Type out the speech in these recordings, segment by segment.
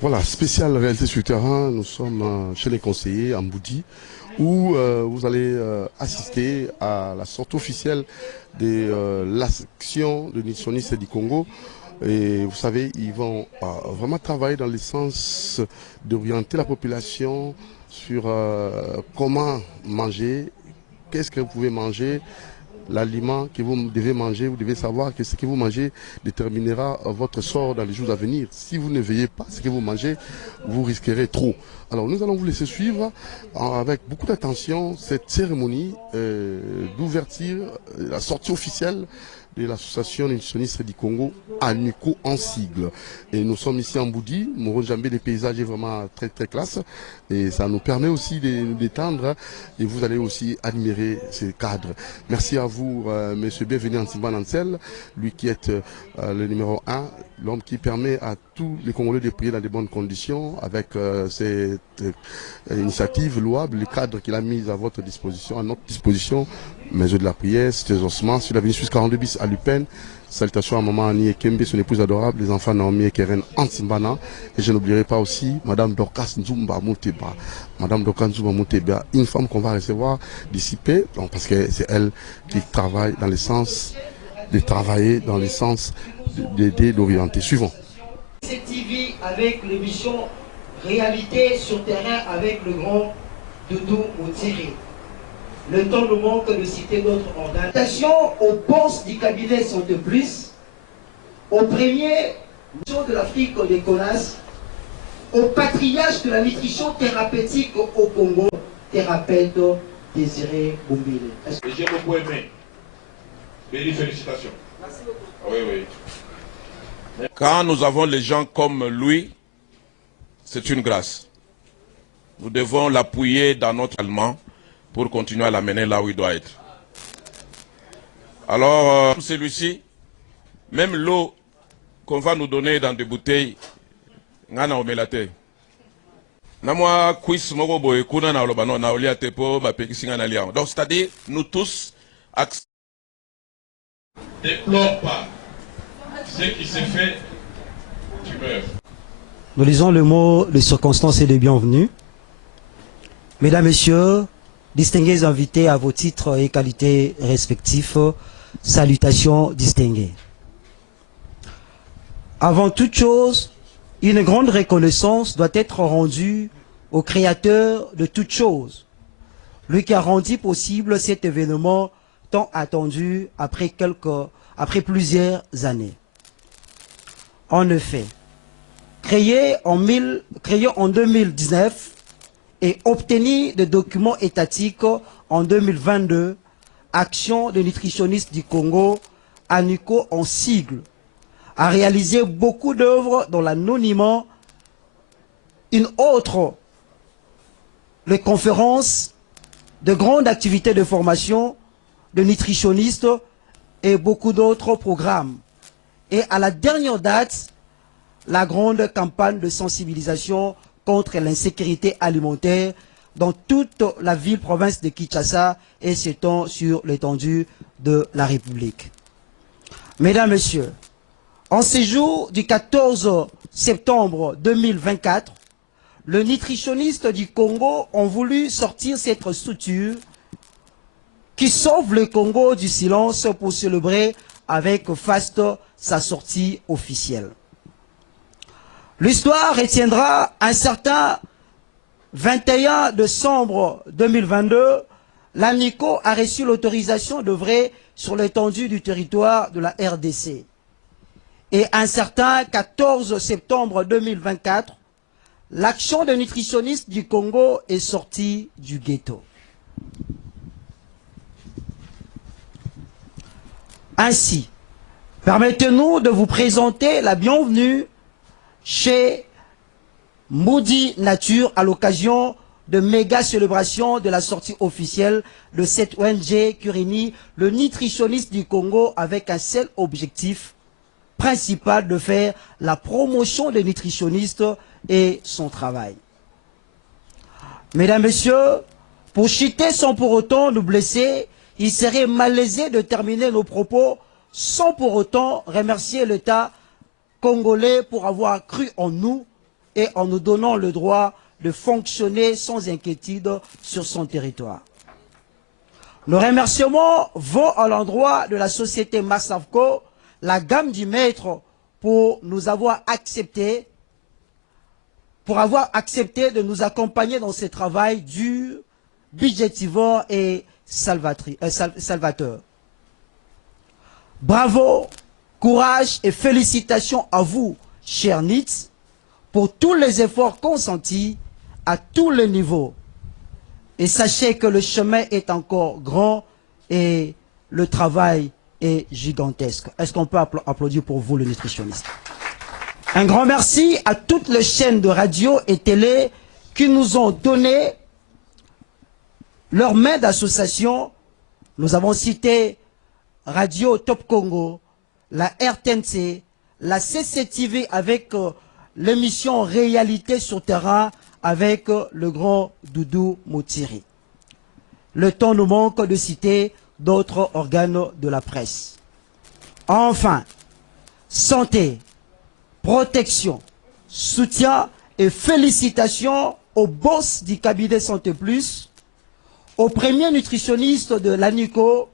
Voilà, spéciale réalité sur le terrain, nous sommes chez les conseillers en Boudi, où vous allez assister à la sortie officielle de l'action de nutritionnistes du Congo. Et vous savez, ils vont vraiment travailler dans le sens d'orienter la population sur comment manger, qu'est-ce que vous pouvez manger. L'aliment que vous devez manger, vous devez savoir que ce que vous mangez déterminera votre sort dans les jours à venir. Si vous ne veillez pas ce que vous mangez, vous risquerez trop. Alors nous allons vous laisser suivre avec beaucoup d'attention cette cérémonie d'ouverture, la sortie officielle de l'association nutritionniste du Congo, ANUCO en sigle. Et nous sommes ici en Boudi, Moronjambé, les paysages est vraiment très très classe. Et ça nous permet aussi de nous détendre et vous allez aussi admirer ces cadres. Merci à vous, monsieur Bienvenu Antimba Nansel, lui qui est le numéro 1, l'homme qui permet à tous les Congolais de prier dans de bonnes conditions avec cette initiative louable, les cadres qu'il a mis à votre disposition, à notre disposition, Maison de la prière, Cité Osman, sur l'avenue Suisse 42 bis à Lupin. Salutations à maman Annie Kembe, son épouse adorable, les enfants Naomi et Keren Antimbana. Et je n'oublierai pas aussi Madame Dorcas Nzumba Mouteba. Madame Dorcas Nzumba Mouteba, une femme qu'on va recevoir d'ici peu, parce que c'est elle qui travaille dans le sens de travailler, dans le sens d'aider, d'orienter. Suivons. C'est TV avec l'émission Réalité sur terrain avec le grand Doudou Moutiri. Le temps nous manque de citer d'autres organes. Attention aux postes du cabinet sont de plus, au premier de l'Afrique des CONAS, au patriarche de la nutrition thérapeutique au Congo, thérapeute Désiré Boumbile. J'ai beaucoup aimé. Béni, félicitations. Merci beaucoup. Oui, oui. Quand nous avons les gens comme lui, c'est une grâce. Nous devons l'appuyer dans notre allemand pour continuer à l'amener là où il doit être. Alors, celui-ci, même l'eau qu'on va nous donner dans des bouteilles, ngana omelate. Namwa quiz moko boye kuna na olobano na olia tepo ba pekisinga na liao. Donc c'est-à-dire nous tous déplore pas ce qui s'est fait, tu meurs. Nous lisons le mot de circonstance et de bienvenue. Mesdames, Messieurs, distingués invités à vos titres et qualités respectifs, salutations distinguées. Avant toute chose, une grande reconnaissance doit être rendue au Créateur de toutes choses, lui qui a rendu possible cet événement tant attendu après plusieurs années. En effet, créé en 2019 et obtenir des documents étatiques en 2022, Action de nutritionnistes du Congo, ANUCO en sigle, a réalisé beaucoup d'œuvres dans l'anonymat. Une autre, les conférences, de grandes activités de formation de nutritionnistes et beaucoup d'autres programmes. Et à la dernière date, la grande campagne de sensibilisation contre l'insécurité alimentaire dans toute la ville-province de Kinshasa et s'étend sur l'étendue de la République. Mesdames, Messieurs, en ces jours du 14 septembre 2024, les nutritionnistes du Congo ont voulu sortir cette structure qui sauve le Congo du silence pour célébrer avec faste sa sortie officielle. L'histoire retiendra un certain 21 décembre 2022, l'ANUCO a reçu l'autorisation d'œuvrer sur l'étendue du territoire de la RDC. Et un certain 14 septembre 2024, l'action de nutritionnistes du Congo est sortie du ghetto. Ainsi, permettez-nous de vous présenter la bienvenue chez Moody Nature à l'occasion de méga célébration de la sortie officielle de cette ONG qui réunit le nutritionniste du Congo avec un seul objectif principal de faire la promotion des nutritionnistes et son travail. Mesdames, Messieurs, pour chuter sans pour autant nous blesser, il serait malaisé de terminer nos propos sans pour autant remercier l'État congolais pour avoir cru en nous et en nous donnant le droit de fonctionner sans inquiétude sur son territoire. Nos remerciements vont à l'endroit de la société Massavco, la gamme du maître, pour nous avoir accepté, de nous accompagner dans ce travail dur, budgétivore et salvateur. Bravo, courage et félicitations à vous, chers NITS, pour tous les efforts consentis à tous les niveaux. Et sachez que le chemin est encore grand et le travail est gigantesque. Est-ce qu'on peut applaudir pour vous, le nutritionniste? Un grand merci à toutes les chaînes de radio et télé qui nous ont donné leur main d'association. Nous avons cité Radio Top Congo, la RTNC, la CCTV avec l'émission Réalité sur terrain avec le grand Doudou Moutiri. Le temps nous manque de citer d'autres organes de la presse. Enfin, santé, protection, soutien et félicitations au boss du cabinet Santé Plus, au premier nutritionniste de l'ANICO,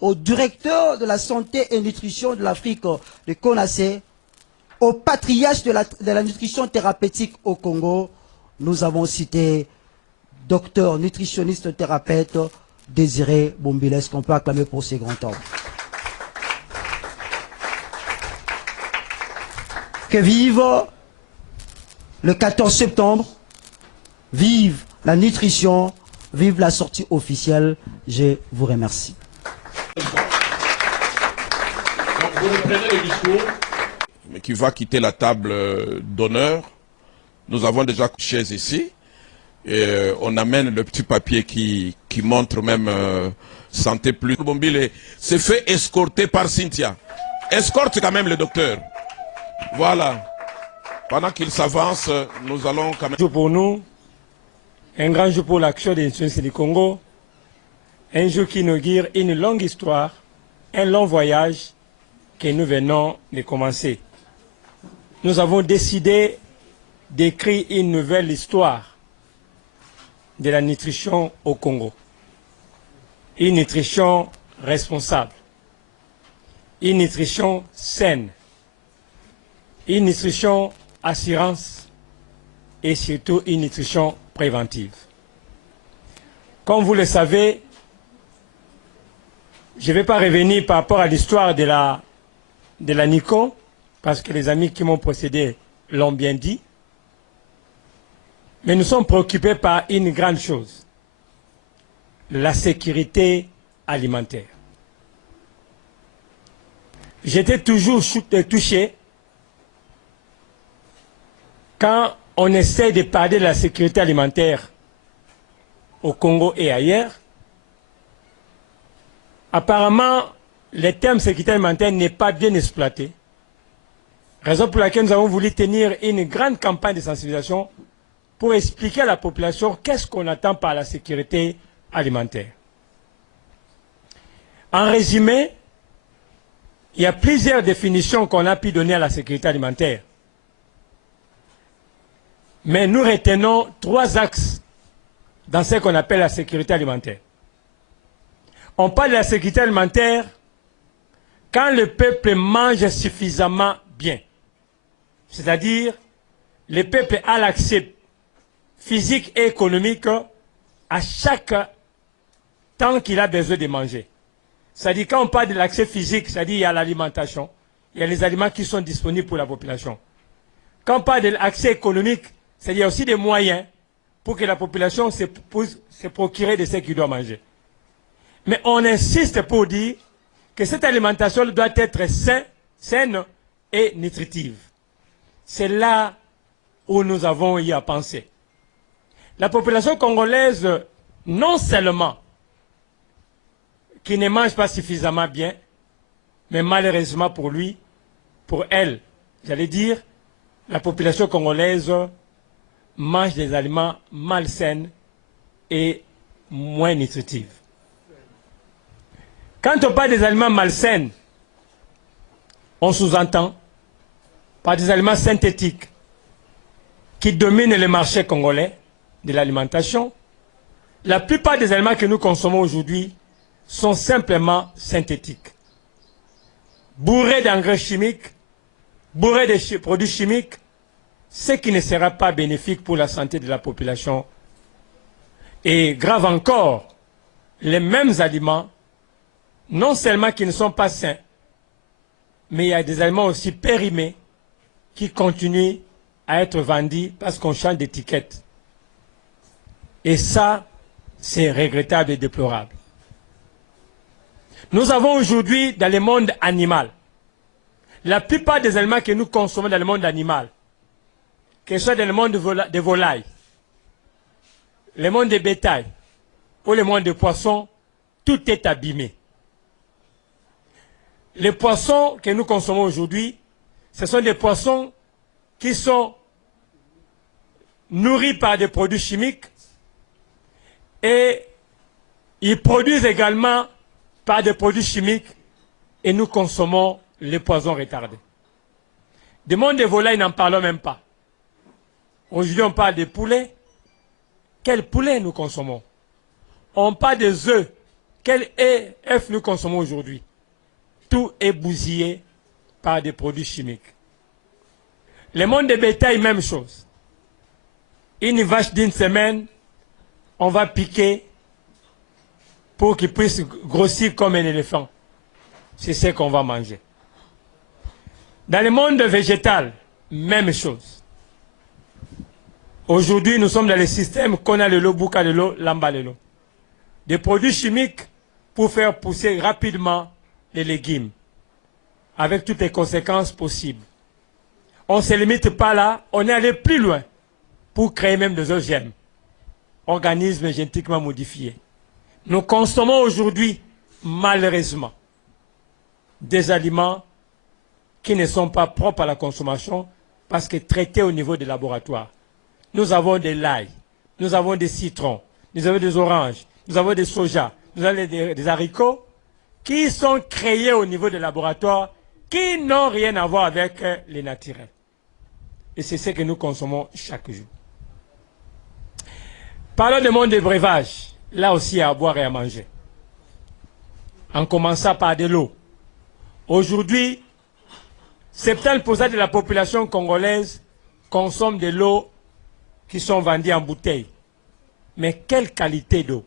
au directeur de la santé et nutrition de l'Afrique de Konasé, au patriarche de la nutrition thérapeutique au Congo. Nous avons cité docteur nutritionniste thérapeute Désiré Bombiles, qu'on peut acclamer pour ses grands hommes. Que vive le 14 septembre, vive la nutrition, vive la sortie officielle. Je vous remercie. Donc vous reprenez le discours, mais qui va quitter la table d'honneur. Nous avons déjà chaises ici. Et on amène le petit papier qui montre même Santé Plus. Bombile s'est fait escorter par Cynthia. Escorte quand même le docteur. Voilà. Pendant qu'il s'avance, nous allons quand même... Un jour pour nous, un grand jour pour l'action des nutritionnistes du Congo, un jour qui inaugure une longue histoire, un long voyage que nous venons de commencer. Nous avons décidé d'écrire une nouvelle histoire de la nutrition au Congo. Une nutrition responsable, une nutrition saine, une nutrition assurance et surtout une nutrition préventive. Comme vous le savez, je ne vais pas revenir par rapport à l'histoire de la NICO, parce que les amis qui m'ont précédé l'ont bien dit. Mais nous sommes préoccupés par une grande chose, la sécurité alimentaire. J'étais toujours touché quand on essaie de parler de la sécurité alimentaire au Congo et ailleurs. Apparemment, le terme sécurité alimentaire n'est pas bien exploité. Raison pour laquelle nous avons voulu tenir une grande campagne de sensibilisation pour expliquer à la population qu'est-ce qu'on attend par la sécurité alimentaire. En résumé, il y a plusieurs définitions qu'on a pu donner à la sécurité alimentaire. Mais nous retenons 3 axes dans ce qu'on appelle la sécurité alimentaire. On parle de la sécurité alimentaire quand le peuple mange suffisamment bien. C'est-à-dire, le peuple a l'accès physique et économique à chaque temps qu'il a besoin de manger. C'est-à-dire, quand on parle de l'accès physique, c'est-à-dire il y a l'alimentation, il y a les aliments qui sont disponibles pour la population. Quand on parle de l'accès économique, c'est-à-dire aussi des moyens pour que la population se procure de ce qu'il doit manger. Mais on insiste pour dire que cette alimentation doit être saine et nutritive. C'est là où nous avons eu à penser. La population congolaise, non seulement qui ne mange pas suffisamment bien, mais malheureusement pour lui, pour elle, j'allais dire, la population congolaise mange des aliments malsains et moins nutritifs. Quand on parle des aliments malsains, on sous-entend par des aliments synthétiques, qui dominent le marché congolais de l'alimentation, la plupart des aliments que nous consommons aujourd'hui sont simplement synthétiques. Bourrés d'engrais chimiques, bourrés de produits chimiques, ce qui ne sera pas bénéfique pour la santé de la population. Et grave encore, les mêmes aliments, non seulement qui ne sont pas sains, mais il y a des aliments aussi périmés qui continuent à être vendus parce qu'on change d'étiquette. Et ça, c'est regrettable et déplorable. Nous avons aujourd'hui dans le monde animal, la plupart des aliments que nous consommons dans le monde animal, que ce soit dans le monde des volailles, le monde des bétails ou le monde des poissons, tout est abîmé. Les poissons que nous consommons aujourd'hui, ce sont des poissons qui sont nourris par des produits chimiques et ils produisent également par des produits chimiques et nous consommons les poisons retardés. Du monde des volailles, n'en parlons même pas. Aujourd'hui, on parle des poulets. Quel poulet nous consommons? On parle des œufs. Quel œuf nous consommons aujourd'hui? Tout est bousillé par des produits chimiques. Le monde des bétails, même chose. Une vache d'une semaine, on va piquer pour qu'il puisse grossir comme un éléphant. C'est ce qu'on va manger. Dans le monde végétal, même chose. Aujourd'hui, nous sommes dans le système qu'on a le lot, bouka de l'eau, lamba de l'eau. Des produits chimiques pour faire pousser rapidement les légumes, avec toutes les conséquences possibles. On ne se limite pas là, on est allé plus loin pour créer même des OGM, organismes génétiquement modifiés. Nous consommons aujourd'hui, malheureusement, des aliments qui ne sont pas propres à la consommation parce que traités au niveau des laboratoires. Nous avons de l'ail, nous avons des citrons, nous avons des oranges, nous avons des soja, nous avons des haricots qui sont créés au niveau des laboratoires qui n'ont rien à voir avec les naturels. Et c'est ce que nous consommons chaque jour. Parlons du monde des breuvages. Là aussi, il y a à boire et à manger. En commençant par de l'eau. Aujourd'hui, 70% de la population congolaise consomme de l'eau qui sont vendues en bouteilles. Mais quelle qualité d'eau?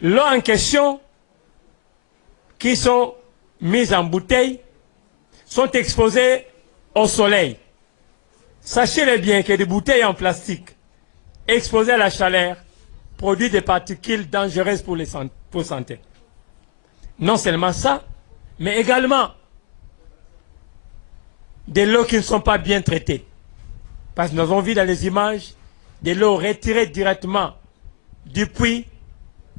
L'eau en question, qui sont mises en bouteilles, sont exposées au soleil. Sachez-le bien que des bouteilles en plastique exposées à la chaleur produisent des particules dangereuses pour la santé. Non seulement ça, mais également des lots qui ne sont pas bien traités. Parce que nous avons vu dans les images des lots retirés directement du puits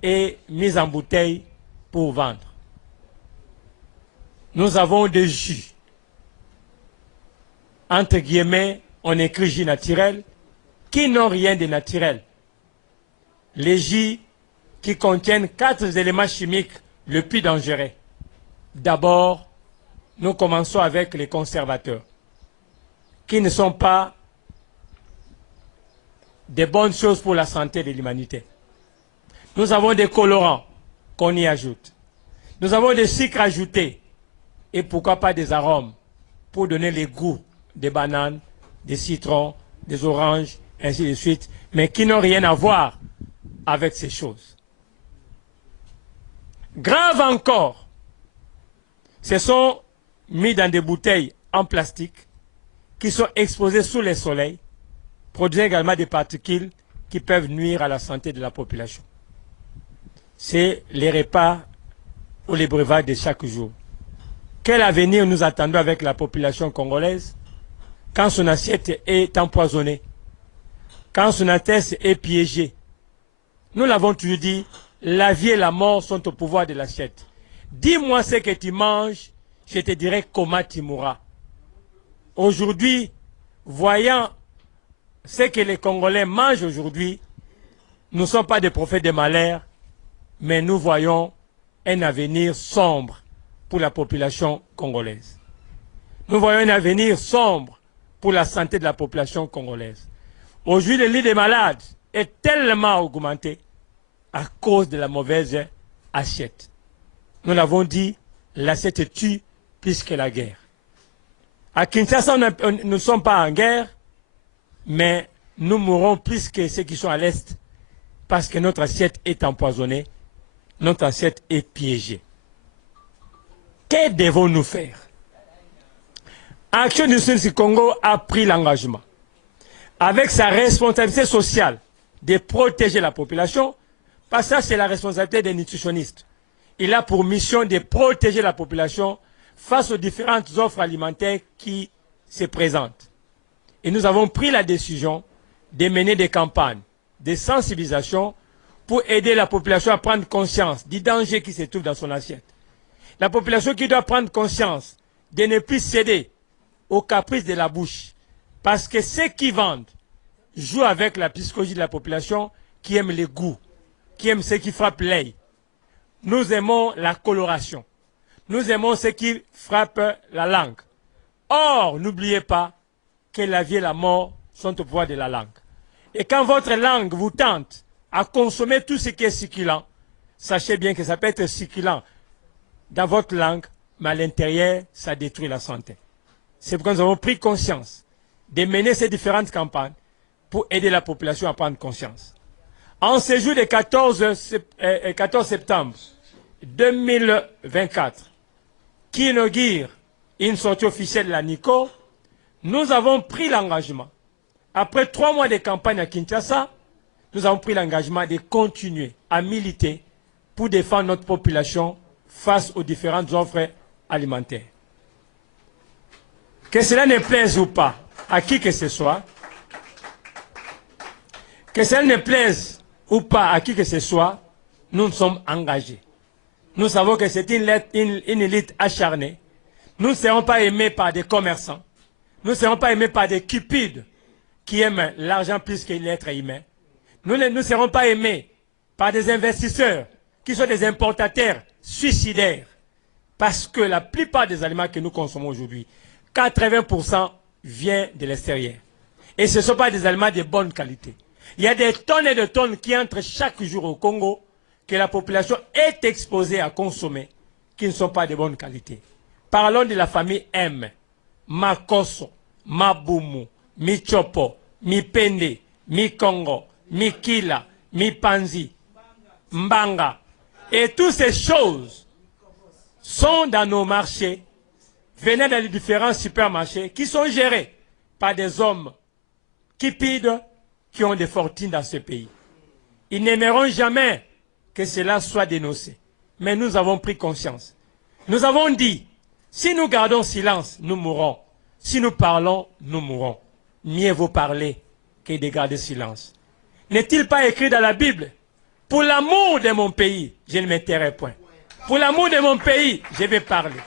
et mis en bouteille pour vendre. Nous avons des jus. Entre guillemets, on écrit jus naturel, qui n'ont rien de naturel. Les jus qui contiennent 4 éléments chimiques les plus dangereux. D'abord, nous commençons avec les conservateurs, qui ne sont pas des bonnes choses pour la santé de l'humanité. Nous avons des colorants qu'on y ajoute. Nous avons des sucres ajoutés et pourquoi pas des arômes pour donner les goûts des bananes, des citrons, des oranges, ainsi de suite, mais qui n'ont rien à voir avec ces choses. Grave encore, ce sont mis dans des bouteilles en plastique qui sont exposées sous le soleil, produisant également des particules qui peuvent nuire à la santé de la population. C'est les repas ou les breuvages de chaque jour. Quel avenir nous attendons avec la population congolaise quand son assiette est empoisonnée, quand son assiette est piégée? Nous l'avons toujours dit, la vie et la mort sont au pouvoir de l'assiette. Dis-moi ce que tu manges, je te dirai comment tu mourras. Aujourd'hui, voyant ce que les Congolais mangent aujourd'hui, nous ne sommes pas des prophètes de malheur, mais nous voyons un avenir sombre pour la population congolaise. Nous voyons un avenir sombre pour la santé de la population congolaise. Aujourd'hui, le lit des malades est tellement augmenté à cause de la mauvaise assiette. Nous l'avons dit, l'assiette tue plus que la guerre. À Kinshasa, nous ne sommes pas en guerre, mais nous mourrons plus que ceux qui sont à l'Est parce que notre assiette est empoisonnée, notre assiette est piégée. Que devons-nous faire? Action du Congo a pris l'engagement, avec sa responsabilité sociale, de protéger la population, parce que ça c'est la responsabilité des nutritionnistes. Il a pour mission de protéger la population face aux différentes offres alimentaires qui se présentent. Et nous avons pris la décision de mener des campagnes de sensibilisation pour aider la population à prendre conscience du danger qui se trouve dans son assiette. La population qui doit prendre conscience de ne plus céder aux caprices de la bouche. Parce que ceux qui vendent jouent avec la psychologie de la population qui aime les goûts, qui aime ce qui frappe l'œil. Nous aimons la coloration. Nous aimons ce qui frappe la langue. Or, n'oubliez pas que la vie et la mort sont au pouvoir de la langue. Et quand votre langue vous tente à consommer tout ce qui est succulent, sachez bien que ça peut être succulent dans votre langue, mais à l'intérieur, ça détruit la santé. C'est pourquoi nous avons pris conscience de mener ces différentes campagnes pour aider la population à prendre conscience. En ce jour du 14 septembre 2024, qui inaugure une sortie officielle de la NICO, nous avons pris l'engagement. Après 3 mois de campagne à Kinshasa, nous avons pris l'engagement de continuer à militer pour défendre notre population face aux différentes offres alimentaires. Que cela ne plaise ou pas à qui que ce soit, que cela ne plaise ou pas à qui que ce soit, nous sommes engagés. Nous savons que c'est une élite acharnée. Nous ne serons pas aimés par des commerçants. Nous ne serons pas aimés par des cupides qui aiment l'argent plus que l'être humain. Nous ne serons pas aimés par des investisseurs qui sont des importateurs suicidaires. Parce que la plupart des aliments que nous consommons aujourd'hui, 80% vient de l'extérieur. Et ce ne sont pas des aliments de bonne qualité. Il y a des tonnes et des tonnes qui entrent chaque jour au Congo que la population est exposée à consommer, qui ne sont pas de bonne qualité. Parlons de la famille M. Makoso, Mabumu, Michopo, Mipende, Mikongo, Mikila, Mipanzi, Mbanga. Et toutes ces choses sont dans nos marchés, venant dans les différents supermarchés qui sont gérés par des hommes cupides qui ont des fortunes dans ce pays. Ils n'aimeront jamais que cela soit dénoncé. Mais nous avons pris conscience. Nous avons dit, si nous gardons silence, nous mourrons. Si nous parlons, nous mourrons. Mieux vaut parler que de garder silence. N'est-il pas écrit dans la Bible, pour l'amour de mon pays, je ne me tairai point. Pour l'amour de mon pays, je vais parler.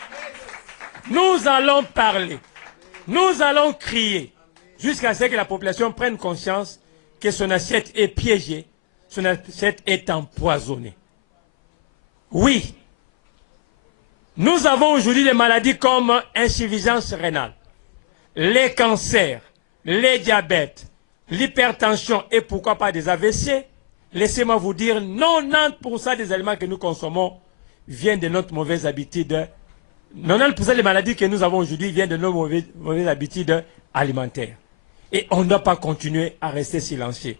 Nous allons parler. Nous allons crier jusqu'à ce que la population prenne conscience que son assiette est piégée, son assiette est empoisonnée. Oui, nous avons aujourd'hui des maladies comme insuffisance rénale, les cancers, les diabètes, l'hypertension et pourquoi pas des AVC. Laissez-moi vous dire, 90% des aliments que nous consommons viennent de notre mauvaise habitude. 90% des maladies que nous avons aujourd'hui viennent de nos mauvaises habitudes alimentaires. Et on ne doit pas continuer à rester silencieux.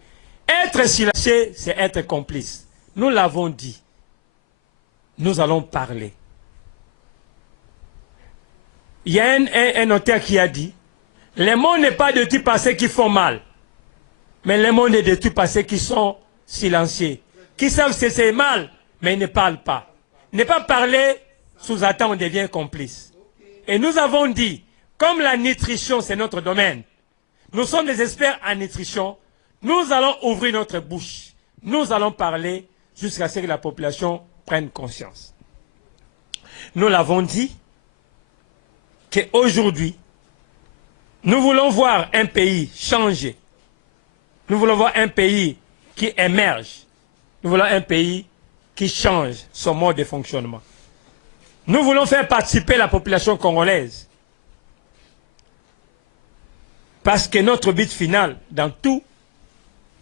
Être silencieux, c'est être complice. Nous l'avons dit. Nous allons parler. Il y a un auteur qui a dit, le monde n'est pas détruit par ceux qui font mal, mais le monde est détruit par ceux qui sont silencieux, qui savent que c'est mal, mais ils ne parlent pas. Ne pas parler, sous-attend, on devient complice. Et nous avons dit, comme la nutrition, c'est notre domaine, nous sommes des experts en nutrition, nous allons ouvrir notre bouche. Nous allons parler jusqu'à ce que la population prenne conscience. Nous l'avons dit qu'aujourd'hui, nous voulons voir un pays changer. Nous voulons voir un pays qui émerge. Nous voulons un pays qui change son mode de fonctionnement. Nous voulons faire participer la population congolaise Parce que notre but final dans tout,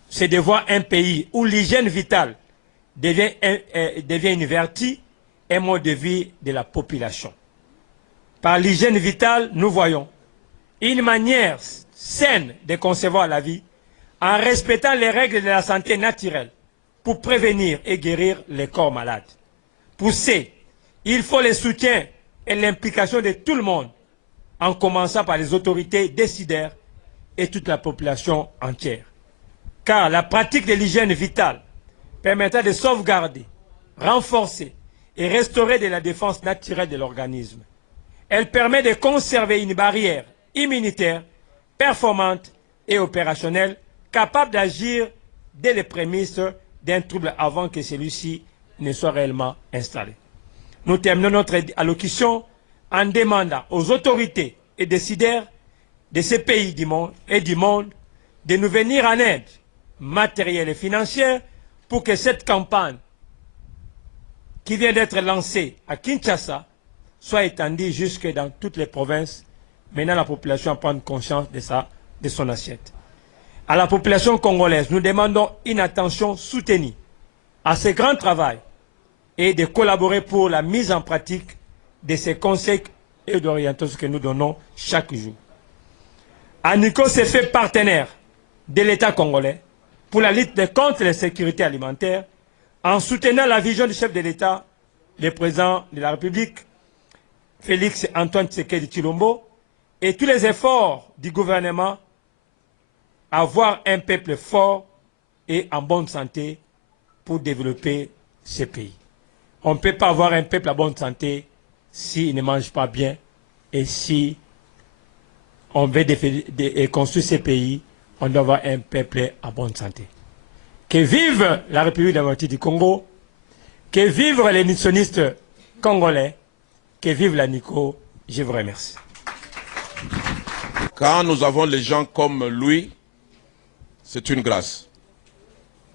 c'est de voir un pays où l'hygiène vitale devient une vertu, un mode de vie de la population. Par l'hygiène vitale, nous voyons une manière saine de concevoir la vie en respectant les règles de la santé naturelle pour prévenir et guérir les corps malades. Pour ce, il faut le soutien et l'implication de tout le monde, en commençant par les autorités décideurs et toute la population entière. Car la pratique de l'hygiène vitale permettra de sauvegarder, renforcer et restaurer de la défense naturelle de l'organisme. Elle permet de conserver une barrière immunitaire performante et opérationnelle capable d'agir dès les prémices d'un trouble avant que celui-ci ne soit réellement installé. Nous terminons notre allocution en demandant aux autorités et décideurs de ces pays du monde de nous venir en aide matérielle et financière pour que cette campagne qui vient d'être lancée à Kinshasa soit étendue jusque dans toutes les provinces. Maintenant, la population prend conscience de son assiette. À la population congolaise, nous demandons une attention soutenue à ce grand travail et de collaborer pour la mise en pratique de ces conseils et d'orientation que nous donnons chaque jour. ANICO s'est fait partenaire de l'État congolais pour la lutte contre l'insécurité alimentaire en soutenant la vision du chef de l'État, le président de la République, Félix Antoine Tshisekedi Tshilombo, et tous les efforts du gouvernement à avoir un peuple fort et en bonne santé pour développer ce pays. On ne peut pas avoir un peuple en bonne santé s'il ne mange pas bien et si on veut construire ce pays, on doit avoir un peuple en bonne santé. Que vive la République démocratique du Congo, que vivent les nutritionnistes congolais, que vive l'ANICO. Je vous remercie. Quand nous avons les gens comme lui, c'est une grâce.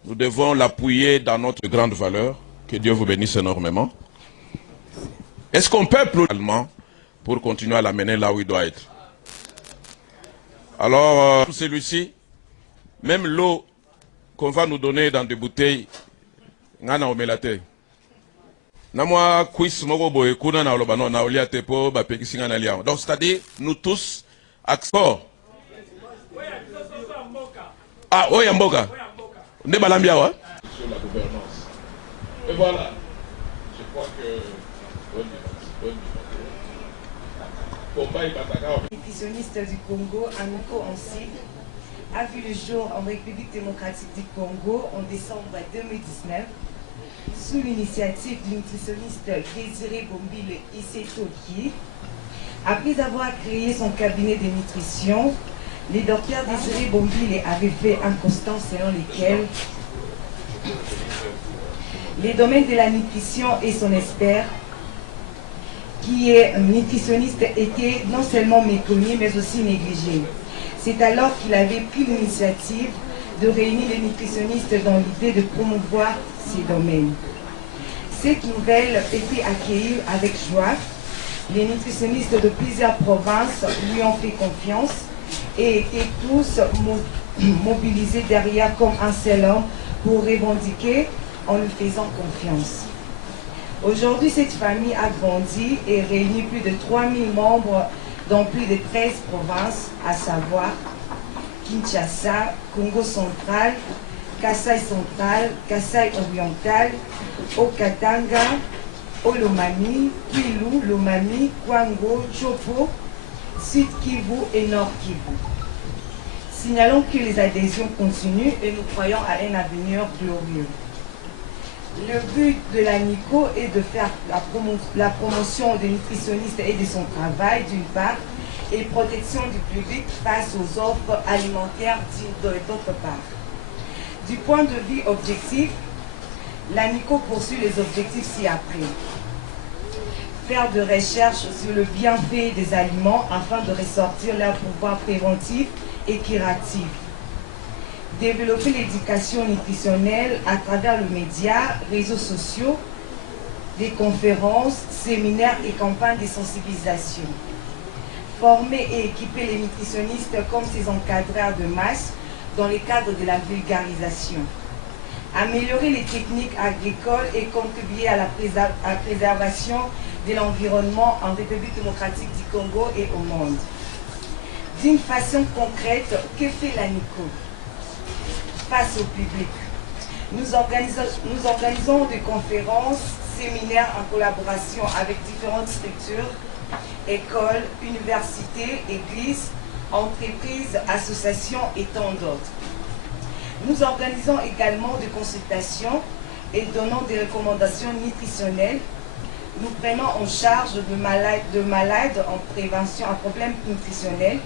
Nous devons l'appuyer dans notre grande valeur. Que Dieu vous bénisse énormément. Est-ce qu'on peut applaudir pour continuer à l'amener là où il doit être? Alors, celui-ci, même l'eau qu'on va nous donner dans des bouteilles, ngana omelate. Namwa quiz moko boye kuna na olobano na olia tepo ba pekisinga na lia. Donc c'est-à-dire nous tous accord. Ah, oya mboka. Ne balambia wa sur la gouvernance. Et voilà. Je crois que Le nutritionniste du Congo, ANICO en sigle, a vu le jour en République démocratique du Congo en décembre 2019 sous l'initiative du nutritionniste Désiré Bombile Issetoki. Après avoir créé son cabinet de nutrition, le docteur Désiré Bombile avait fait un constat selon lequel les domaines de la nutrition et son expert, qui est nutritionniste, était non seulement méconnu mais aussi négligé. C'est alors qu'il avait pris l'initiative de réunir les nutritionnistes dans l'idée de promouvoir ces domaines. Cette nouvelle était accueillie avec joie. Les nutritionnistes de plusieurs provinces lui ont fait confiance et étaient tous mobilisés derrière comme un seul homme pour revendiquer en lui faisant confiance. Aujourd'hui, cette famille a grandi et réunit plus de 3000 membres dans plus de 13 provinces, à savoir Kinshasa, Congo central, Kasaï central, Kasaï oriental, Okatanga, Olomami, Kwilu, Lomami, Kwango, Chopo, Sud Kivu et Nord Kivu. Signalons que les adhésions continuent et nous croyons à un avenir glorieux. Le but de l'ANICO est de faire la promotion des nutritionnistes et de son travail d'une part et protection du public face aux offres alimentaires d'autre part. Du point de vue objectif, l'ANICO poursuit les objectifs ci-après. Faire de recherches sur le bienfait des aliments afin de ressortir leur pouvoir préventif et curatif. Développer l'éducation nutritionnelle à travers le média, réseaux sociaux, des conférences, séminaires et campagnes de sensibilisation. Former et équiper les nutritionnistes comme ces encadreurs de masse dans le cadre de la vulgarisation. Améliorer les techniques agricoles et contribuer à la préservation de l'environnement en République démocratique du Congo et au monde. D'une façon concrète, que fait l'ANICO face au public? Nous organisons des conférences, séminaires en collaboration avec différentes structures, écoles, universités, églises, entreprises, associations et tant d'autres. Nous organisons également des consultations et donnons des recommandations nutritionnelles. Nous prenons en charge de malades en prévention à problèmes nutritionnels.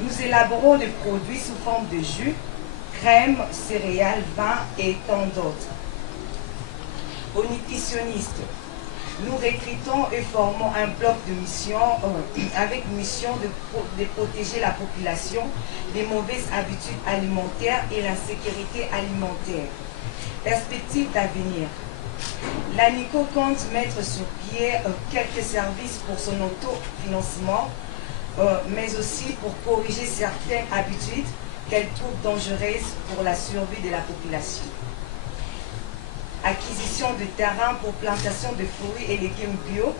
Nous élaborons des produits sous forme de jus, crème, céréales, vin et tant d'autres. Aux nutritionnistes, nous recrutons et formons un bloc de mission avec mission de protéger la population des mauvaises habitudes alimentaires et l'insécurité alimentaire. Perspective d'avenir. L'ANICO compte mettre sur pied quelques services pour son autofinancement, mais aussi pour corriger certaines habitudes qu'elle trouve dangereuses pour la survie de la population. Acquisition de terrain pour plantation de fruits et légumes bio,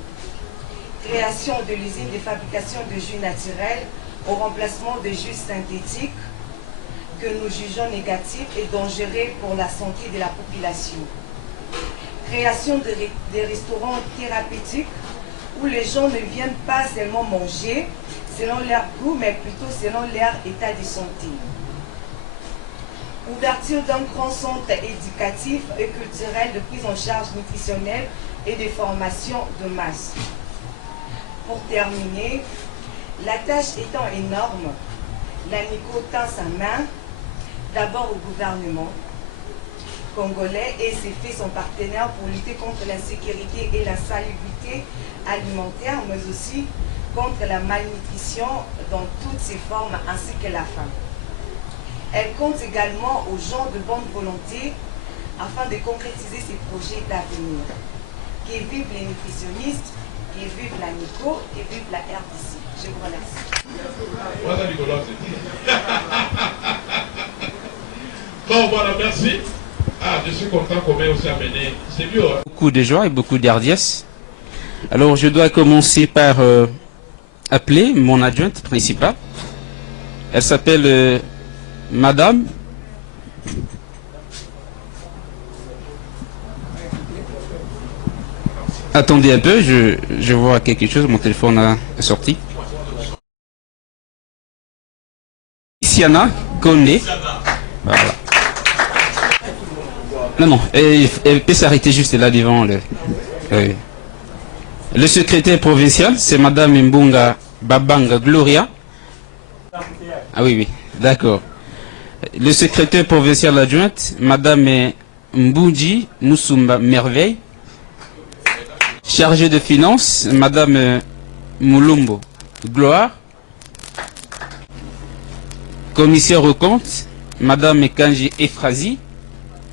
création de l'usine de fabrication de jus naturels au remplacement de jus synthétiques que nous jugeons négatifs et dangereux pour la santé de la population. Création de restaurants thérapeutiques où les gens ne viennent pas seulement manger selon leur goût, mais plutôt selon leur état de santé. Ouverture d'un grand centre éducatif et culturel de prise en charge nutritionnelle et de formation de masse. Pour terminer, la tâche étant énorme, l'ANICO tend sa main d'abord au gouvernement congolais et s'est fait son partenaire pour lutter contre l'insécurité et l'insalubrité alimentaire, mais aussi contre la malnutrition dans toutes ses formes ainsi que la faim. Elle compte également aux gens de bonne volonté afin de concrétiser ses projets d'avenir. Que vivent les nutritionnistes, que vive l'ANICO, que vive la RDC. Je vous remercie. Bon, voilà, merci. Ah, je suis content qu'on m'ait aussi amené. C'est mieux, hein? Beaucoup de joie et beaucoup d'hardiesse. Alors, je dois commencer par appeler mon adjointe principale. Elle s'appelle Madame. Attendez un peu, je vois quelque chose, mon téléphone a sorti. Siana Koné. Voilà. Non, elle peut s'arrêter juste là devant le secrétaire provincial, c'est Madame Mbunga Babanga Gloria. Ah oui, d'accord. Le secrétaire provincial adjointe, Madame Mbunji Moussumba Merveille. Chargée de finances, Madame Moulumbo Gloire. Commissaire aux comptes, Madame Kanji Efrazi.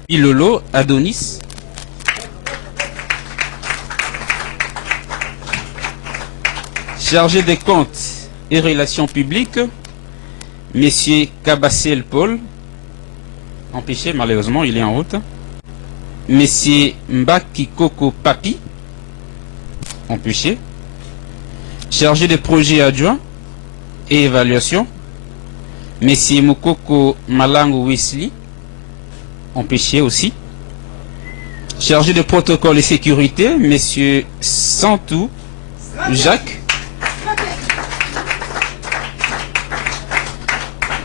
Ilolo Adonis. Chargé des comptes et relations publiques, Monsieur Kabassel Paul. Empêché, malheureusement, il est en route. Monsieur Mbaki Koko Papi. Empêché. Chargé des projets adjoints et évaluation, Monsieur Mukoko Malango Wesley. Empêché aussi. Chargé de protocole et sécurité, Monsieur Santou Jacques.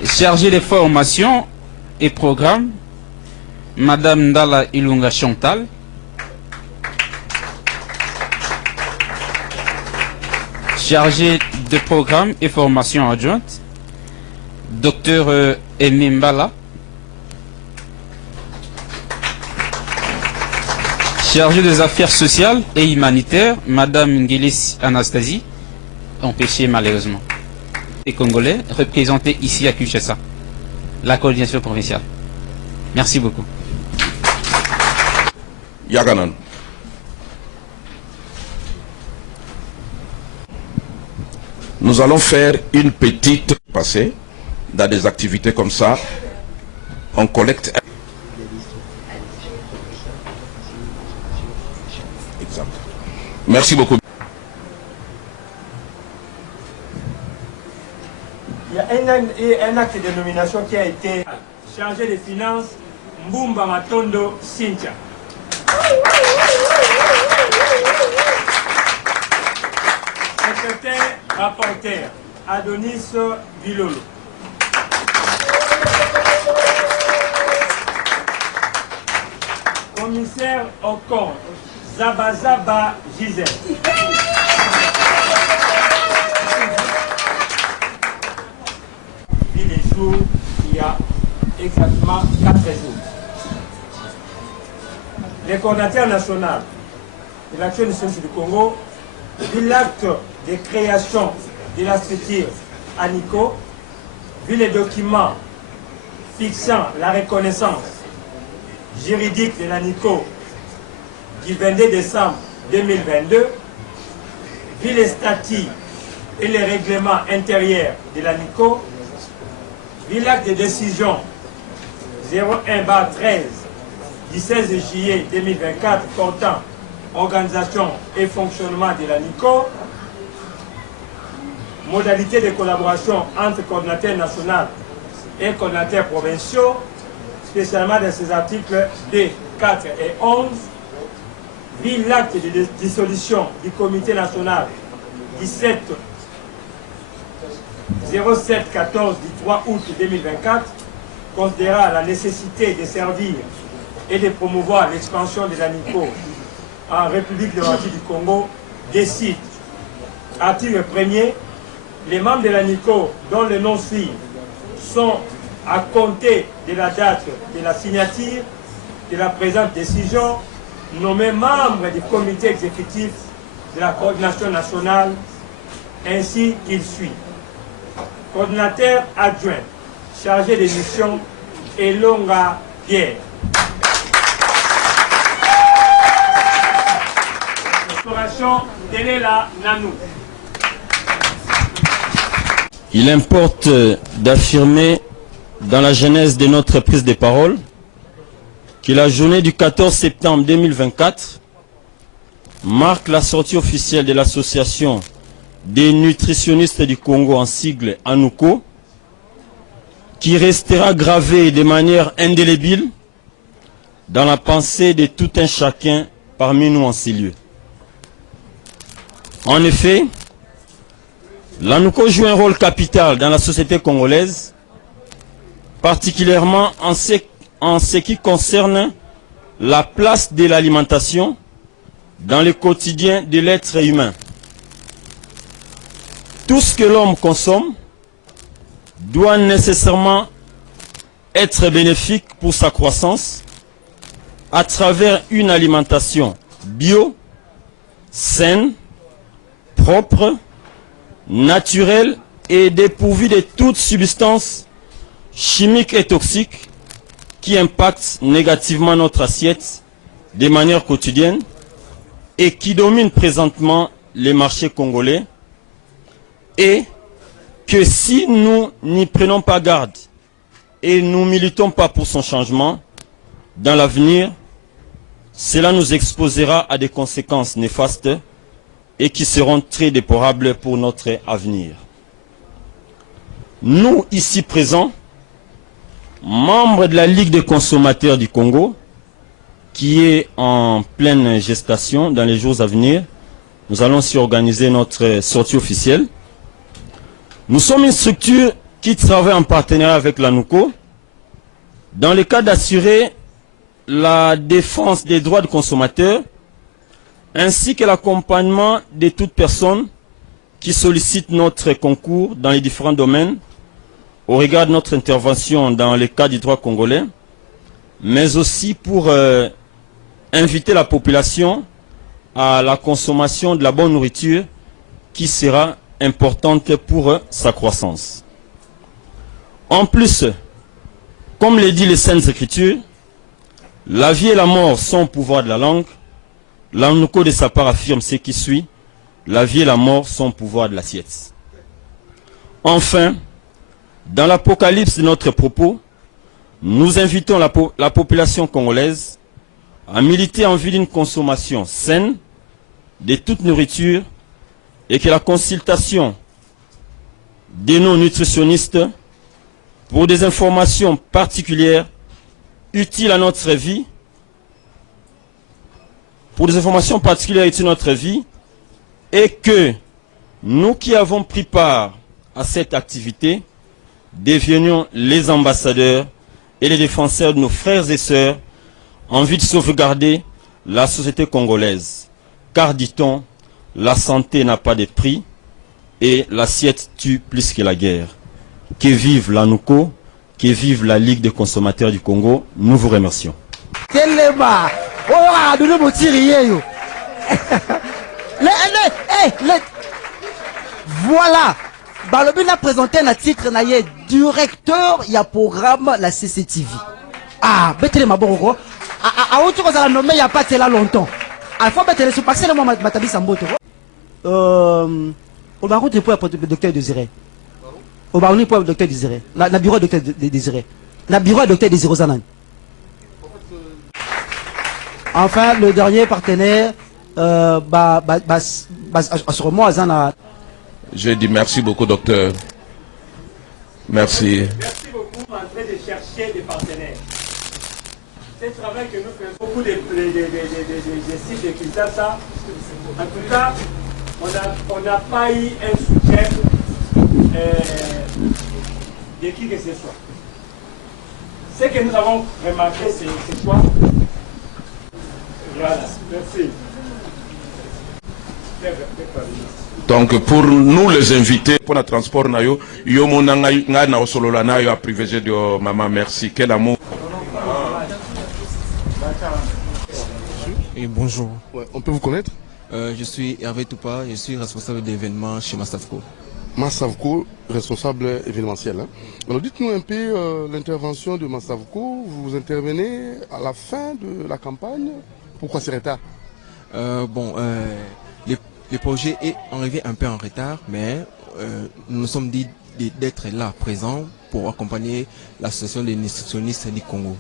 Chargé de formation et programme, Madame Ndala Ilunga Chantal. Chargé de programme et formation adjointe, Docteur Aimé Mbala. Chargé des affaires sociales et humanitaires, Madame Nguelis Anastasie, empêchée malheureusement. Les Congolais représentés ici à Kinshasa, la coordination provinciale. Merci beaucoup. Nous allons faire une petite passée dans des activités comme ça. On collecte. Exemple. Merci beaucoup. Il y a un acte de nomination qui a été chargé des finances, Mbumba Matondo Cynthia. Secrétaire rapporteur, Adonis Bilolo. Commissaire au compte, Zabazaba Gisèle. Puis les jours, il y a exactement 4 jours. Le coordinateur national de l'action nationale du Congo, vu l'acte de création de la structure ANICO, vu les documents fixant la reconnaissance juridique de l'ANICO du 22 décembre 2022, vu les statuts et les règlements intérieurs de l'ANICO, vu l'acte de décision 01/13 du 16 juillet 2024 portant organisation et fonctionnement de l'ANICO, modalité de collaboration entre coordinateurs nationaux et coordinateurs provinciaux, spécialement dans ces articles 2, 4 et 11, vu l'acte de dissolution du comité national 07-14 du 3 août 2024, considérant la nécessité de servir et de promouvoir l'expansion de l'ANICO en République démocratique du Congo, décide, article 1er, les membres de l'ANICO dont les noms suivent sont à compter de la date de la signature de la présente décision, nommés membres du comité exécutif de la coordination nationale, ainsi qu'il suit. Coordinateur adjoint, chargé des missions, Elonga Pierre. Restauration, Delela Nanou. Il importe d'affirmer dans la genèse de notre prise de parole que la journée du 14 septembre 2024 marque la sortie officielle de l'association des nutritionnistes du Congo, en sigle ANUCO, qui restera gravée de manière indélébile dans la pensée de tout un chacun parmi nous en ces lieux. En effet, l'ANUCO joue un rôle capital dans la société congolaise, particulièrement en ce qui concerne la place de l'alimentation dans le quotidien de l'être humain. Tout ce que l'homme consomme doit nécessairement être bénéfique pour sa croissance à travers une alimentation bio, saine, propre, naturelle et dépourvue de toute substance chimique et toxique qui impacte négativement notre assiette de manière quotidienne et qui domine présentement les marchés congolais, et que si nous n'y prenons pas garde et nous militons pas pour son changement, dans l'avenir, cela nous exposera à des conséquences néfastes et qui seront très déplorables pour notre avenir. Nous, ici présents, membres de la Ligue des consommateurs du Congo, qui est en pleine gestation dans les jours à venir, nous allons aussi organiser notre sortie officielle. Nous sommes une structure qui travaille en partenariat avec l'ANUCO dans le cas d'assurer la défense des droits des consommateurs ainsi que l'accompagnement de toute personne qui sollicite notre concours dans les différents domaines au regard de notre intervention dans le cas du droit congolais, mais aussi pour inviter la population à la consommation de la bonne nourriture qui sera importante pour sa croissance. En plus, comme le dit les Saintes Écritures, la vie et la mort sont au pouvoir de la langue. L'ANUCO de sa part affirme ce qui suit: la vie et la mort sont au pouvoir de l'assiette. Enfin, dans l'apocalypse de notre propos, nous invitons la population congolaise à militer en vue d'une consommation saine de toute nourriture et que la consultation de nos nutritionnistes pour des informations particulières utiles à notre vie, et que nous qui avons pris part à cette activité devenions les ambassadeurs et les défenseurs de nos frères et sœurs en vue de sauvegarder la société congolaise. Car, dit-on, la santé n'a pas de prix et l'assiette tue plus que la guerre. Que vive l'ANUCO, que vive la Ligue des consommateurs du Congo. Nous vous remercions. Voilà. Balobi a présenté un titre naïe directeur il y a programme la CCTV. Ah, betele maboko. A autre chose à nommer il y a pas là longtemps. Il faut betele sur passer le moment matabi samboto. Au baron de pour le docteur Désiré. Au baron pour le docteur Désiré. Na bureau docteur Désiré. Na bureau docteur Désiré Zanan. Enfin, le dernier partenaire sûrement Azana. Je dis merci beaucoup, docteur. Merci. Merci beaucoup en train de chercher des partenaires. C'est le travail que nous faisons beaucoup de sites de Kinshasa. En tout cas, on n'a pas eu un soutien de qui que ce soit. Ce que nous avons remarqué, c'est quoi? Voilà, merci. Donc pour nous les invités pour le transport nayo nga na osolola nayo a privilège de maman merci quel amour. Et bonjour. Ouais, on peut vous connaître? Je suis Hervé Toupa, je suis responsable d'événements chez Massavco. Massavco, responsable événementiel. Hein. Alors dites-nous un peu l'intervention de Massavco. Vous intervenez à la fin de la campagne. Pourquoi c'est retard? Le projet est arrivé un peu en retard, mais nous nous sommes dit d'être là, présents, pour accompagner l'association des nutritionnistes du Congo.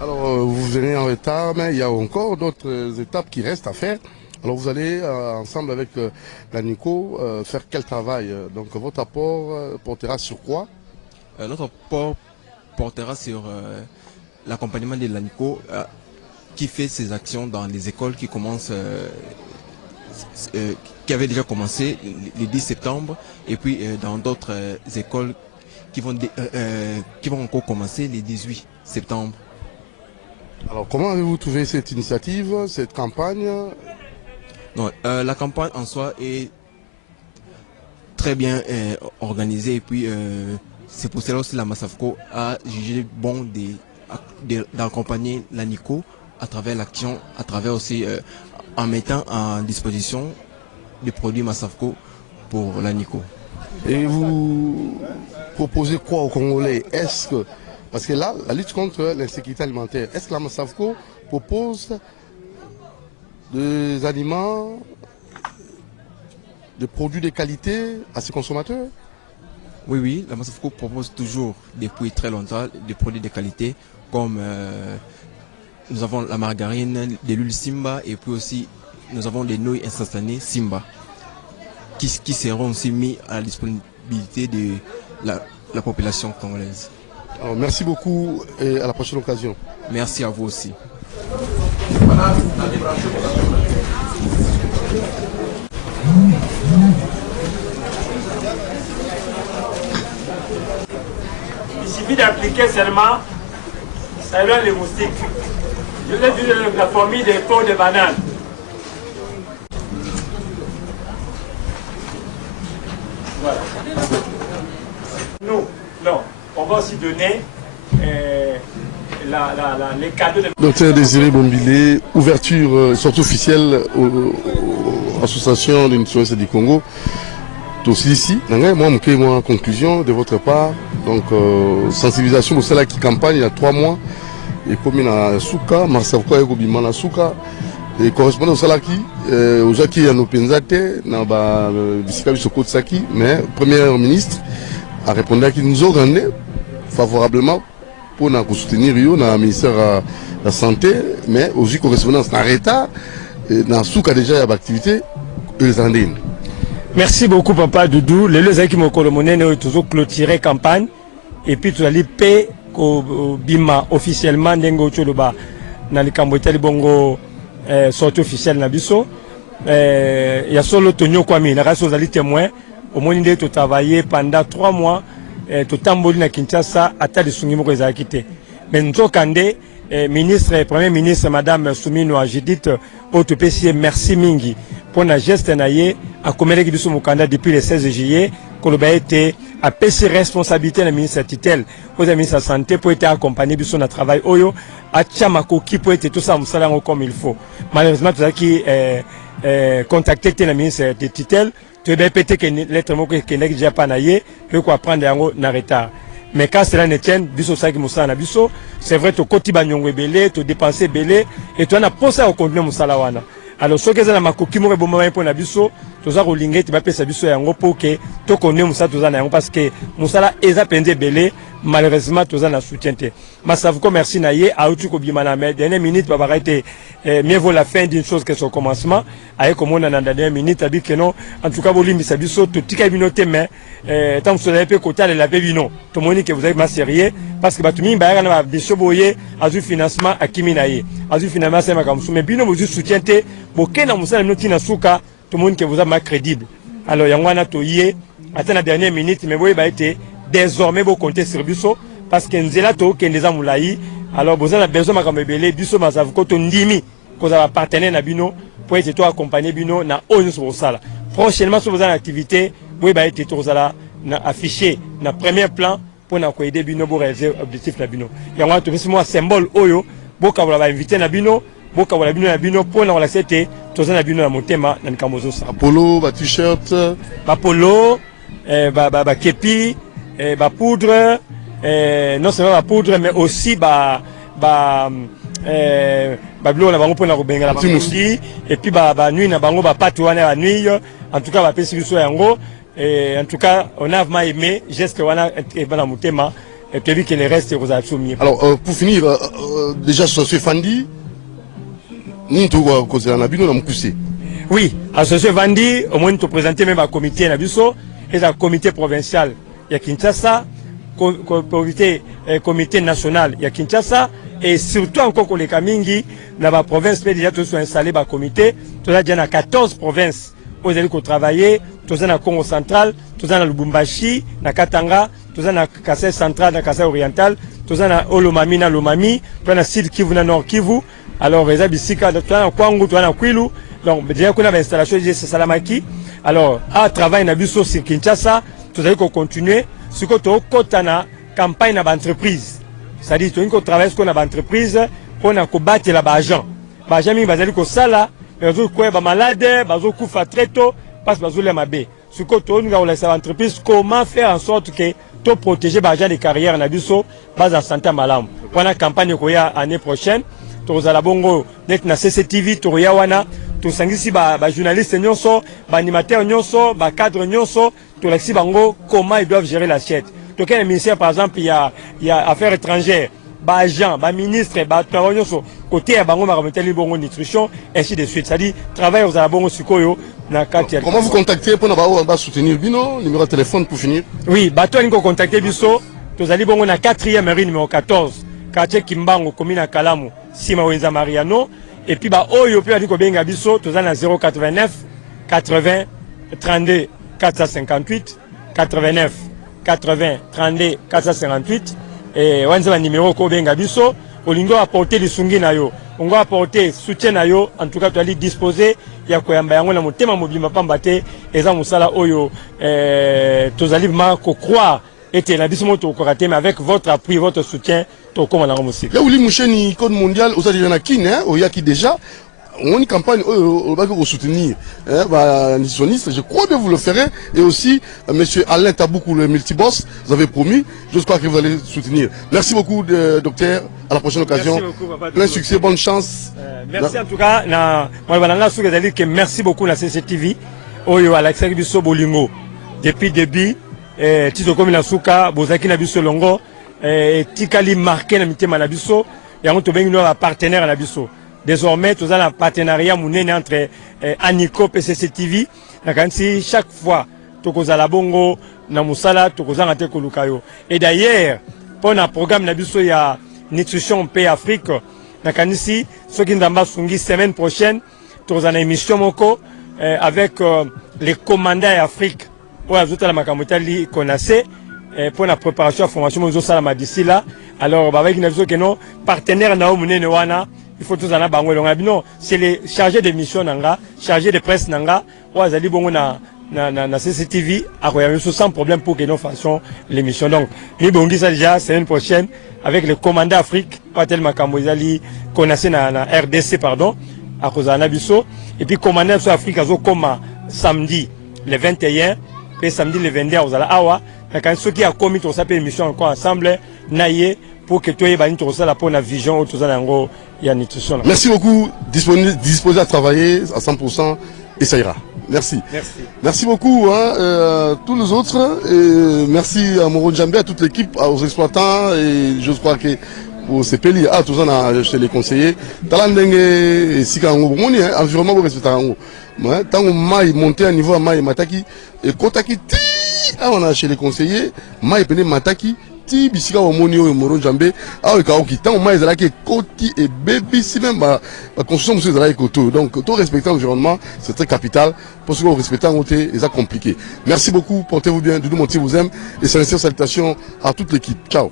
Alors, vous venez en retard, mais il y a encore d'autres étapes qui restent à faire. Alors, vous allez, ensemble avec l'ANUCO, faire quel travail? Donc, votre apport portera sur quoi? Notre apport portera sur l'accompagnement de l'ANUCO qui fait ses actions dans les écoles qui commencent... qui avait déjà commencé le 10 septembre et puis dans d'autres écoles qui vont encore commencer le 18 septembre. Alors comment avez-vous trouvé cette initiative, cette campagne? Non, la campagne en soi est très bien organisée et puis c'est pour cela aussi la Massavco a jugé bon d'accompagner l'ANUCO à travers l'action, à travers aussi en mettant en disposition des produits Massavco pour l'ANUCO. Et vous proposez quoi aux Congolais? Est-ce que, parce que là, la lutte contre l'insécurité alimentaire, est-ce que la Massavco propose des aliments, des produits de qualité à ses consommateurs? Oui, la Massavco propose toujours depuis très longtemps des produits de qualité comme nous avons la margarine, de l'huile Simba et puis aussi nous avons des nouilles instantanées Simba qui seront aussi mis à la disponibilité de la population congolaise. Alors, merci beaucoup et à la prochaine occasion. Merci à vous aussi. Il suffit d'appliquer seulement selon les moustiques. Je vous ai dit la formule des peaux de banane. Voilà. Nous, non, on va aussi donner les cadeaux de... Docteur Désiré Bombilé, ouverture, sortie officielle aux associations de nutritionnistes du Congo. Aussi ici, moi, conclusion de votre part, donc sensibilisation au celle qui campagne il y a 3 mois. Et comme il y a Souka, Massavco et Gobimana Souka, et correspondant au Salaki, aux gens qui ont penzate, na ba bisika bisoko tsaki, mais premier ministre, à répondre qui nous organes favorablement pour nous soutenir le ministère de la Santé, mais aussi correspondance dans l'État, dans le souk déjà il y a activité les andines. Merci beaucoup Papa Doudou. Les gens qui m'ont colomoné ont toujours clôturé campagne et puis tu as dit paix au bima officiellement n'engo choloba dans le Cambodge bongo sortie officielle na biso. Il y a solo Tonyo Kwame, na raso zali témoin au moins il a travaillé pendant 3 mois tout tamboli na Kinshasa ata de sungimo ko za quitté. Mais nous kande premier ministre madame Soumino Judith Otopesi merci mingi pour la geste naie à commérer biso mukanda depuis le 16 juillet koloba été a pesi responsabilité na ministre titel aux ministre de la santé pour être accompagné biso na travail oyo a chamako qui peut être tout ça musala comme il faut. Malheureusement tout ça qui contacté la ministre de titel tu dois péter que lettre moko que n'est déjà pas naie peut quoi prendre yango na retard. Mais quand cela ne tient, biso saki musala biso, c'est vrai to koti banyongwe belé, to dépenser belé et tu as posé au contenu musala wana. Alors ce que ça na makoki mo reboma pour na biso, to za rolinge ti ba pesa biso yango pour que to connaît musala to za na yango parce que musala eza pende belé, malheureusement to za na soutien te. Masavuko merci na ye a utu ko bima na mais dernière minute ba arrêter mieux vaut la fin d'une chose que son commencement. Aye comme on a dans dernière minute abi que non, en tout cas bolimi sa biso to tika binote mais tant que cela peut côté la bino. To moni que vous avez ma sérieux parce que batumi ba na biso boye azu financement akimi azu financement c'est ma comme mais bino vous soutien te bokena musala minoti na suka to moni que vous avez ma crédible. Alors yangwana to yé attends la dernière minute mais boye ba été désormais vous compter sur biso parce que nzela to ke ndeza mulayi alors vous avez besoin makamba belé biso mazavuko to ndimi ko za partenaire na bino pour être toi accompagner bino na onyo sur sala prochainement sur vos activités boye ba été to za na affiché na premier plan pour na ko aider bino pour réaliser objectif na bino yangwa to bisi moi symbole oyo boka ba inviter na bino boka wala bino na bino pour na wala c'était to za na bino na motema na nkamozo sa polo ba t-shirt ba polo ba kepi ba poudre non seulement la poudre mais aussi bilo na bango pona ko benga la musi et puis nuit na bango ba patu wana la nuit en tout cas ba pesi biso yango et en tout cas on a vraiment aimé geste wana et bana mutema et puis que les restes vous a soumis. Alors pour finir déjà associé Fandi ni to ko za na bino na mukuse. Oui, associé Fandi au moins te présenter même un comité na biso et un comité provincial ya Kinshasa comité national ya Kinshasa et surtout encore que les Kamingi dans la province déjà tous sont installés par comité tout là déjà 14 provinces où ils ont travaillé tous dans Congo central tous dans Lubumbashi na Katanga tous dans Kasai central na Kasai oriental tous dans Olomami na Lomami tous dans Sud Kivu na Nord Kivu alors les abisika tous dans Kwangu tous dans Kwilu donc déjà qu'on a l'installation de Salamaki alors à travail na biso sur Kinshasa tout allons continuer ce que tu as na campagne d'entreprise. C'est-à-dire que tu travailles sur une entreprise pour combattre les agents. Les agents, ils vont sala, ils vont malade, ils vont très tôt, parce qu'ils vont mabe. Ce que tu as dans l'entreprise, comment faire en sorte que tu protéger les agents de carrière na biso, base en santé malam. Pour la campagne qu'on a l'année prochaine, tu as la bongo, net na CCTV, tu as wana, tu sangisi ba journaliste nyonso, ba animateur nyonso, ba cadre nyonso, tu as bango comment ils doivent gérer l'assiette. Donc le ministère par exemple il y a affaires étrangères, ba agent, ba ministre, ba nyonso côté ya bango makamoteli bongo nutrition ainsi de suite. C'est-à-dire travail aux bongo sikoyo na kati. Comment vous contacter pour na soutenir bino, numéro de téléphone pour finir? Oui, bato ni ko contacter biso, to zali bongo na 4e rue numéro 14, quartier Kimbango, commune à Kalamu, Sima Wenza Mariano. Et puis bah oyo puis ali ko benga biso to zana 089 80 32 458 89 80 32 458 et wanza ba numéro ko benga biso olingo apporter lisungi na yo ongo apporter soutien na yo en tout cas tu ali disposer ya koyamba yango na motema mobima pamba te eza musala oyo to zali ma ko croire et la biso moto ko rater mais avec votre appui votre soutien to comme na musique. Là où li musheni code mondial aux déjà na kin hein au yaki déjà on une campagne au bac au soutenir bah nutritionniste je crois que vous le ferez et aussi monsieur Alain Taboukou le multiboss vous avez promis j'espère que vous allez soutenir. Merci beaucoup docteur, à la prochaine occasion. Merci beaucoup, papa, plein succès, bonne chance. Merci en tout cas na merci beaucoup na CCTV oyo Alexandre Biso Bolingo depuis début tizo komi na suka bozaki na biso longo tikali marqué na mitema na biso yango tobengi no ba partenaire na biso. Désormais tous un partenariat monene entre Anico PCC TV na kansi chaque fois tokozala bongo na musala tokozanga te kolukayo. Et d'ailleurs pour un programme na biso ya nutrition pays Afrique na kanisi soki ndamba sungi semaine prochaine tokozana émission moko avec les commandants Afrique pour ajouter la makamotali connaissez pour la préparation à formation nous ça d'ici là. Alors avec une que non partenaire na munene wana il faut tous en avoir non c'est les chargés de mission nanga chargés de presse nanga wazali bongo na CCTV à sans problème pour que nous fassions l'émission. Donc ni bongi ça déjà semaine prochaine avec le commandant Afrique Patel Makamozali connaissez na RDC pardon à Kozana Bisso et puis commandant sur Afrique azo comme samedi le 21 et samedi le 22 aux ala awa quand ceux qui a commis tout ça émission encore ensemble naïe pour que toi et bani tout ça la pour la vision tout ça nango ya nutrition. Merci beaucoup, disposé à travailler à 100% et ça ira. Merci. Merci beaucoup tous les autres. Et merci à Moro Djambé, à toute l'équipe, aux exploitants et je crois que pour ces pays, tout ça chez les conseillers. Talandenge et Sikango, mon environnement pour respecter Rango. Tant que maï monter à niveau à maï mataki et kotaki ti on a chez les conseillers maï pene mataki ti bisika wa moni o Moro Djambé a ka oki tant maï zala ke koti et baby si même la construction monsieur zala koto. Donc tout respecter l'environnement c'est très capital parce que respecter en côté c'est compliqué. Merci beaucoup, portez-vous bien, Doudou Monti vous aime et sincères salutations à toute l'équipe. Ciao.